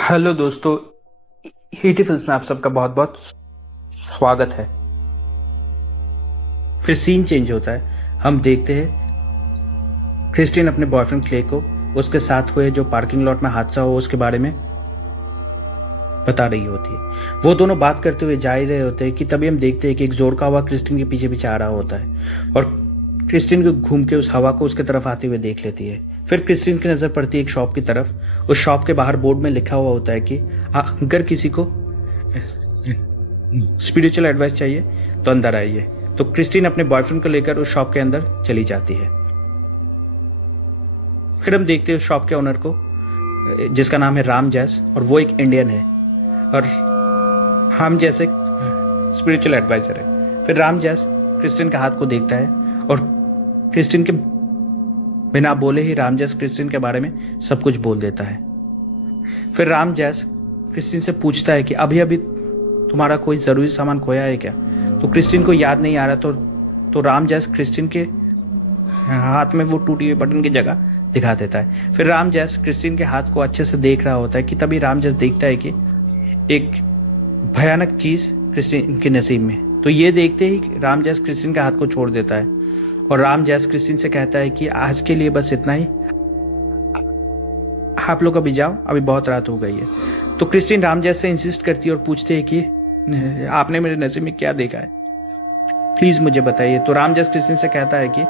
Hello दोस्तों, हीटी films में आप सबका बहुत बहुत स्वागत है। फिर सीन चेंज होता है। हम देखते हैं क्रिस्टीन अपने बॉयफ्रेंड क्ले को उसके साथ हुए जो पार्किंग लॉट में हादसा हुआ उसके बारे में बता रही होती है। वो दोनों बात करते हुए जा ही रहे होते हैं कि तभी हम देखते हैं कि एक जोर का हवा क्रिस्टीन के पीछे पीछे आ रहा होता है और क्रिस्टीन को घूम के उस हवा को उसके तरफ आते हुए देख लेती है। फिर क्रिस्टीन की नज़र पड़ती है एक शॉप की तरफ। उस शॉप के बाहर बोर्ड में लिखा हुआ होता है कि अगर किसी को स्पिरिचुअल एडवाइस चाहिए तो अंदर आइए। तो क्रिस्टीन अपने बॉयफ्रेंड को लेकर उस शॉप के अंदर चली जाती है। फिर हम देखते हैं उस शॉप के ओनर को, जिसका नाम है राम जैस, और वो एक इंडियन है और हम जैसे स्पिरिचुअल एडवाइजर है। फिर राम जैस क्रिस्टीन के हाथ को देखता है और क्रिस्टीन के बिना बोले ही राम जैस क्रिस्टीन के बारे में सब कुछ बोल देता है। फिर राम जैस क्रिस्टीन से पूछता है कि अभी अभी तुम्हारा कोई ज़रूरी सामान खोया है क्या। तो क्रिस्टीन को याद नहीं आ रहा। तो राम जैस क्रिस्टीन के हाथ में वो टूटी हुई बटन की जगह दिखा देता है। फिर राम जैस क्रिस्टीन के हाथ को अच्छे से देख रहा होता है कि तभी राम जैस देखता है कि एक भयानक चीज़ क्रिस्टीन के नसीब में। तो ये देखते ही राम जैस क्रिस्टीन के हाथ को छोड़ देता है और राम जैस क्रिस्टीन से कहता है कि आज के लिए बस इतना ही, आप लोग अभी जाओ, अभी बहुत रात हो गई है। तो क्रिस्टीन राम जैस से इंसिस्ट करती है और पूछते है कि आपने मेरे नसीब में क्या देखा है, प्लीज मुझे बताइए। तो राम जैस क्रिस्टीन से कहता है कि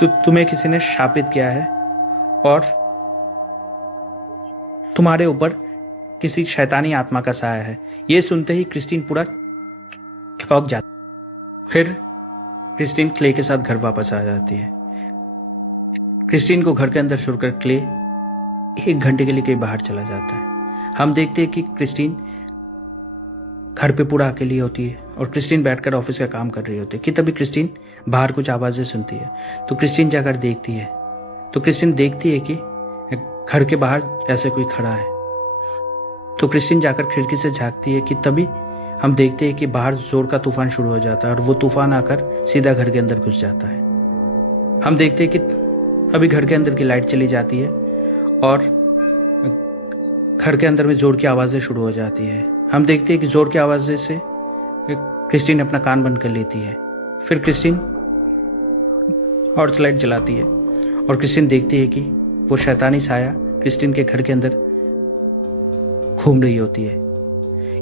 तुम्हें किसी ने शापित किया है और तुम्हारे ऊपर किसी शैतानी आत्मा का साया है। ये सुनते ही क्रिस्टीन पूरा चौंक जाती। फिर क्रिस्टीन क्ले के साथ घर वापस आ जाती है। क्रिस्टीन को घर के अंदर छोड़कर क्ले 1 घंटे के लिए कहीं बाहर चला जाता है। हम देखते हैं कि क्रिस्टीन घर पे पूरा अकेली होती है और क्रिस्टीन बैठकर ऑफिस का काम कर रही होती है कि तभी क्रिस्टीन बाहर कुछ आवाज़ें सुनती है। तो क्रिस्टीन जाकर देखती है तो क्रिस्टीन देखती है कि घर के बाहर ऐसे कोई खड़ा है। तो क्रिस्टीन जाकर खिड़की से झांकती है कि तभी हम देखते हैं कि बाहर जोर का तूफान शुरू हो जाता है और वो तूफान आकर सीधा घर के अंदर घुस जाता है। हम देखते हैं कि अभी घर के अंदर की लाइट चली जाती है और घर के अंदर में जोर की आवाज़ें शुरू हो जाती है। हम देखते हैं कि जोर की आवाज़ें से क्रिस्टीन अपना कान बंद कर लेती है। फिर क्रिस्टीन टॉर्च लाइट जलाती है और क्रिस्टीन देखती है कि वो शैतानी साया क्रिस्टीन के घर के अंदर घूम रही होती है।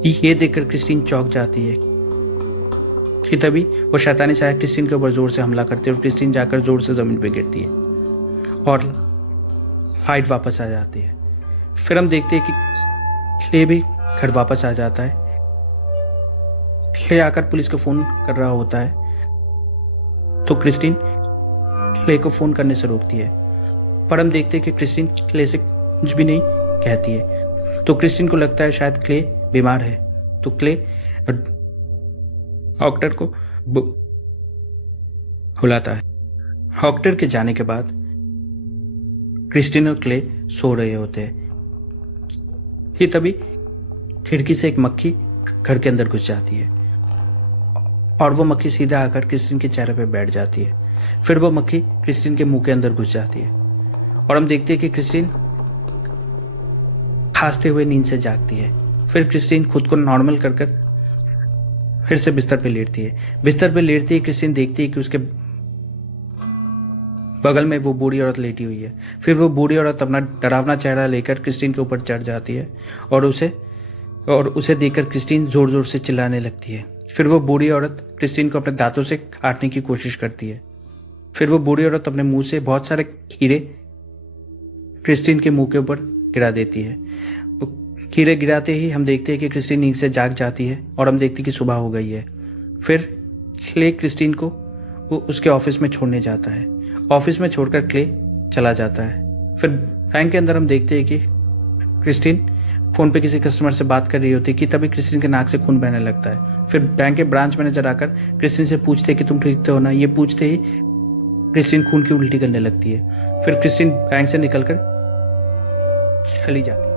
ये देखकर क्रिस्टीन चौंक जाती है कि तभी वो शैतानी साया क्रिस्टीन के ऊपर जोर से हमला करती है और क्रिस्टीन जाकर जोर से ज़मीन पर गिरती है और लाइट वापस आ जाती है। फिर हम देखते हैं कि क्ले भी घर वापस आ जाता है। क्ले आकर पुलिस को फ़ोन कर रहा होता है तो क्रिस्टीन क्ले को फ़ोन करने से रोकती है, पर हम देखते हैं कि क्रिस्टीन क्ले से कुछ भी नहीं कहती है। तो क्रिस्टीन को लगता है शायद क्ले बीमार है। तो क्ले डॉक्टर को बुलाता है। डॉक्टर के जाने के बाद क्रिस्टीन और क्ले सो रहे होते हैं कि तभी खिड़की से एक मक्खी घर के अंदर घुस जाती है और वो मक्खी सीधा आकर क्रिस्टीन के चेहरे पे बैठ जाती है। फिर वो मक्खी क्रिस्टीन के मुंह के अंदर घुस जाती है और हम देखते हैं कि क्रिस्टीन खांसते हुए नींद से जागती है। फिर क्रिस्टीन खुद को नॉर्मल कर फिर से बिस्तर पे लेटती है। बिस्तर पे लेटती है क्रिस्टीन देखती है कि उसके बगल में वो बूढ़ी औरत लेटी हुई है। फिर वो बूढ़ी औरत अपना डरावना चेहरा लेकर क्रिस्टीन के ऊपर चढ़ जाती है और उसे देखकर क्रिस्टीन जोर जोर से चिल्लाने लगती है। फिर वो बूढ़ी औरत क्रिस्टीन को अपने दांतों से काटने की कोशिश करती है। फिर वो बूढ़ी औरत अपने मुंह से बहुत सारे कीड़े क्रिस्टीन के मुंह के ऊपर गिरा देती है। कीड़े गिराते ही हम देखते हैं कि क्रिस्टीन नींद से जाग जाती है और हम देखते हैं कि सुबह हो गई है। फिर क्ले क्रिस्टीन को वो उसके ऑफिस में छोड़ने जाता है। ऑफिस में छोड़कर क्ले चला जाता है। फिर बैंक के अंदर हम देखते हैं कि क्रिस्टीन फ़ोन पे किसी कस्टमर से बात कर रही होती है कि तभी क्रिस्टीन के नाक से खून बहने लगता है। फिर बैंक के ब्रांच मैनेजर आकर क्रिस्टीन से पूछते हैं कि तुम ठीक तो हो ना। ये पूछते ही क्रिस्टीन खून की उल्टी करने लगती है। फिर क्रिस्टीन बैंक से निकलकर चली जाती है।